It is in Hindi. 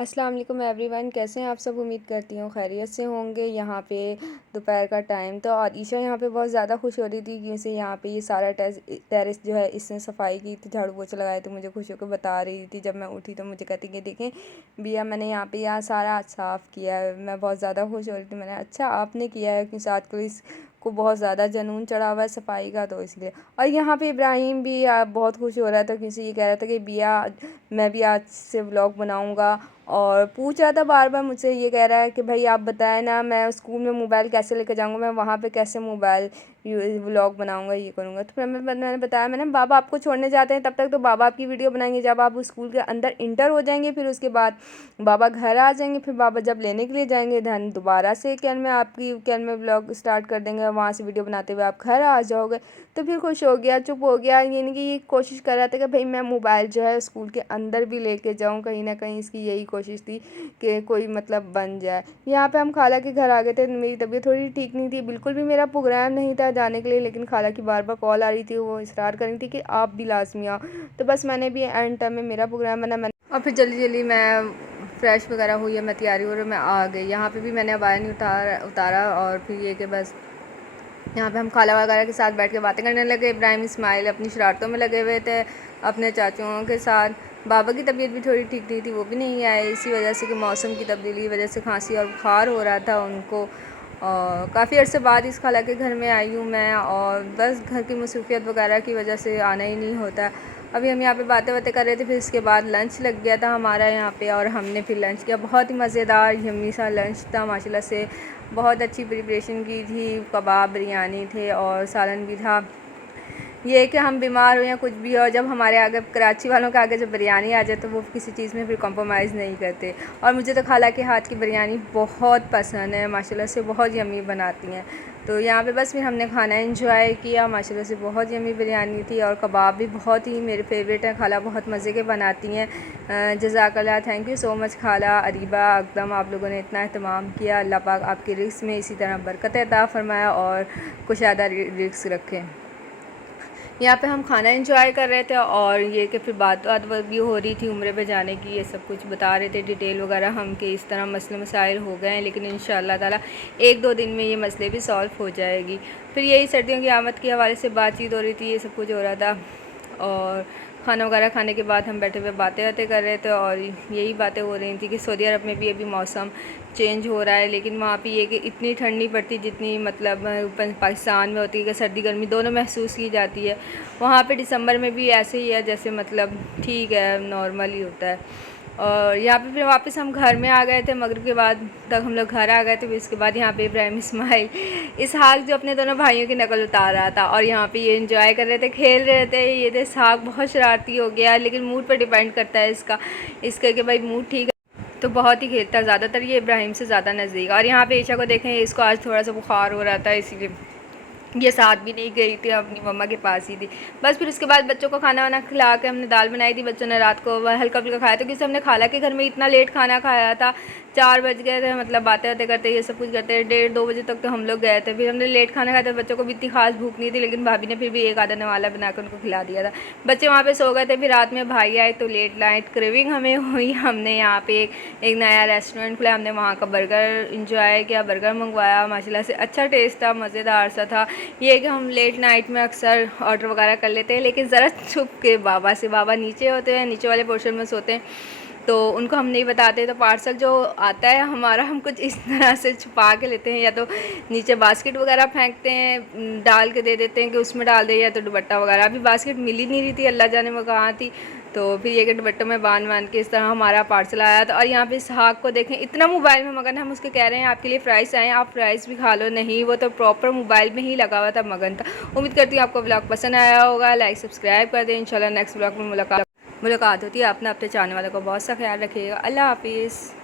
अस्सलाम वालेकुम एवरीवन, कैसे हैं आप सब। उम्मीद करती हूँ खैरियत से होंगे। यहाँ पे दोपहर का टाइम था और ईशा यहाँ पे बहुत ज़्यादा खुश हो रही थी क्योंकि यहाँ पे ये सारा टेरेस जो है इसने सफाई की थी, झाड़ू पोछा लगाए थे। मुझे खुश होकर बता रही थी जब मैं उठी तो मुझे कहती कि देखें बिया मैंने यहाँ पे यहाँ सारा साफ़ किया है। मैं बहुत ज़्यादा खुश हो रही थी। मैंने अच्छा आपने किया है क्योंकि आजकल इसको बहुत ज़्यादा जुनून चढ़ा हुआ है सफाई का, तो इसलिए। और यहाँ पे इब्राहिम भी बहुत खुश हो रहा था क्योंकि ये कह रहा था कि बिया मैं भी आज से व्लॉग बनाऊँगा और पूछ रहा था बार बार मुझसे, ये कह रहा है कि भाई आप बताएं ना मैं स्कूल में मोबाइल कैसे लेकर जाऊंगा, मैं वहाँ पे कैसे मोबाइल व्लॉग बनाऊंगा, ये करूँगा। तो फिर मैंने बताया, मैंने बाबा आपको छोड़ने जाते हैं तब तक तो बाबा आपकी वीडियो बनाएंगे, जब आप स्कूल के अंदर इंटर हो जाएंगे फिर उसके बाद बाबा घर आ जाएंगे, फिर बाबा जब लेने के लिए जाएंगे धन दोबारा से कैन में व्लॉग स्टार्ट कर देंगे और वहाँ से वीडियो बनाते हुए आप घर आ जाओगे। तो फिर खुश हो गया, चुप हो गया, यानी कि ये कोशिश कर रहा था कि भाई मैं मोबाइल जो है स्कूल के अंदर भी लेके जाऊँ, कहीं ना कहीं इसकी यही कोशिश थी कि कोई मतलब बन जाए। यहाँ पे हम खाला के घर आ गए थे। मेरी तबीयत थोड़ी ठीक नहीं थी, बिल्कुल भी मेरा प्रोग्राम नहीं था जाने के लिए, लेकिन खाला की बार बार कॉल आ रही थी, वो इसरार कर रही थी कि आप भी लाजमी आओ। तो बस मैंने भी एंड टाइम में मेरा प्रोग्राम बना, मैंने और फिर जल्दी जल्दी मैं फ्रेश वगैरह हुई है, मैं तैयारी हो रही, मैं आ गई। यहाँ पे भी मैंने अबाया नहीं उतारा और फिर ये कि बस यहाँ पे हम खाला वगैरह के साथ बैठ के बातें करने लगे। इब्राहिम इस्माइल अपनी शरारतों में लगे हुए थे अपने चाचुओं के साथ। बाबा की तबीयत भी थोड़ी ठीक नहीं थी, वो भी नहीं आए इसी वजह से कि मौसम की तब्दीली की वजह से खांसी और बुखार हो रहा था उनको। और काफ़ी अर्से बाद इस खाला के घर में आई हूँ मैं, और बस घर की मसरूफियत वगैरह की वजह से आना ही नहीं होता। अभी हम यहाँ पे बातें कर रहे थे, फिर इसके बाद लंच लग गया था हमारा यहाँ पे और हमने फिर लंच किया। बहुत ही मज़ेदार यम्मी सा लंच था माशाल्लाह से, बहुत अच्छी प्रिपरेशन की थी। कबाब बिरयानी थे और सालन भी था। ये है कि हम बीमार हो या कुछ भी हो, जब हमारे आगे कराची वालों के आगे जब बिरयानी आ जाए तो वो किसी चीज़ में फिर कॉम्प्रोमाइज़ नहीं करते। और मुझे तो खाला के हाथ की बिरयानी बहुत पसंद है, माशाल्लाह से बहुत यम्मी बनाती हैं। तो यहाँ पे बस फिर हमने खाना एंजॉय किया, माशाल्लाह से बहुत यम्मी बिरयानी थी और कबाब भी बहुत ही मेरे फेवरेट हैं, खाला बहुत मज़े के बनाती हैं। जज़ाकल्लाह, थैंक यू सो मच खाला, अरीबा, अकदम, आप लोगों ने इतना एहतमाम किया। अल्लाह पाक आपके रिस्क में इसी तरह बरकत अता फरमाया और कुशादा रिस्क रखें। यहाँ पे हम खाना एंजॉय कर रहे थे और ये कि फिर बात भी हो रही थी उम्रे पे जाने की, ये सब कुछ बता रहे थे डिटेल वगैरह हम कि इस तरह मसले मसाइल हो गए हैं, लेकिन इंशाअल्लाह ताला एक दो दिन में ये मसले भी सॉल्व हो जाएगी। फिर यही सर्दियों की आमद के हवाले से बातचीत हो रही थी, ये सब कुछ हो रहा था। और खाना वगैरह खाने के बाद हम बैठे हुए बातें कर रहे थे और यही बातें हो रही थी कि सऊदी अरब में भी अभी मौसम चेंज हो रहा है, लेकिन वहाँ पे ये कि इतनी ठंड नहीं पड़ती जितनी मतलब पाकिस्तान में होती है कि सर्दी गर्मी दोनों महसूस की जाती है। वहाँ पे दिसंबर में भी ऐसे ही है जैसे मतलब ठीक है, नॉर्मल ही होता है। और यहाँ पे फिर वापस हम घर में आ गए थे, मगरिब के बाद तक हम लोग घर आ गए थे। फिर इसके बाद यहाँ पे इब्राहिम इस्माइल इसहाक जो अपने दोनों भाइयों की नकल उतार रहा था और यहाँ पे ये एंजॉय कर रहे थे, खेल रहे थे। ये थे इसहाक बहुत शरारती हो गया, लेकिन मूड पर डिपेंड करता है इसका कि भाई मूड ठीक है तो बहुत ही खेलता है, ज़्यादातर ये इब्राहिम से ज़्यादा नज़दीक। और यहाँ पे ईशा को देखें, इसको आज थोड़ा सा बुखार हो रहा था, इसीलिए ये साथ भी नहीं गई थी, अपनी मम्मा के पास ही थी। बस फिर उसके बाद बच्चों को खाना वाना खिला के हमने दाल बनाई थी, बच्चों ने रात को हल्का फुल्का खाया था क्योंकि हमने खाला के घर में इतना लेट खाना खाया था, 4 बज गए थे, मतलब बातें करते ये सब कुछ करते 1:30-2 बजे तक तो हम लोग गए थे। फिर हमने लेट खाना खाया था, बच्चों को भी इतनी खास भूख नहीं थी, लेकिन भाभी ने फिर भी एक आधा नवाला बनाकर उनको खिला दिया था। बच्चे वहाँ पर सो गए थे। फिर रात में भाई आए तो लेट नाइट क्रेविंग हमें हुई, हमने यहाँ पे एक नया रेस्टोरेंट खुला, हमने वहाँ का बर्गर इंजॉय किया, बर्गर मंगवाया, माशाल्लाह से अच्छा टेस्ट था, मज़ेदार सा था। ये कि हम लेट नाइट में अक्सर ऑर्डर वगैरह कर लेते हैं, लेकिन ज़रा छुप के बाबा से, बाबा नीचे होते हैं, नीचे वाले पोर्शन में सोते हैं तो उनको हम नहीं बताते। तो पार्सल जो आता है हमारा हम कुछ इस तरह से छुपा के लेते हैं, या तो नीचे बास्केट वगैरह फेंकते हैं, डाल के दे देते हैं कि उसमें डाल दे, या तो दुपट्टा वगैरह। अभी बास्केट मिल ही नहीं रही थी, अल्लाह जाने वो कहाँ थी, तो फिर ये कि दुपट्टों में बांध के इस तरह हमारा पार्सल आया था। और यहाँ पे इसहाक को देखें, इतना मोबाइल में मगन है, हम उसके कह रहे हैं आपके लिए फ्राइज़ आए, आप फ्राइज़ भी खा लो, नहीं वो तो प्रॉपर मोबाइल में ही लगा हुआ था, मगन था। उम्मीद करती हूँ आपको ब्लॉग पसंद आया होगा, लाइक सब्सक्राइब कर दें। इंशाल्लाह नेक्स्ट ब्लॉग में मुलाकात होती है। अपने चाहने वालों को बहुत सा ख्याल रखिएगा। अल्लाह हाफिज़।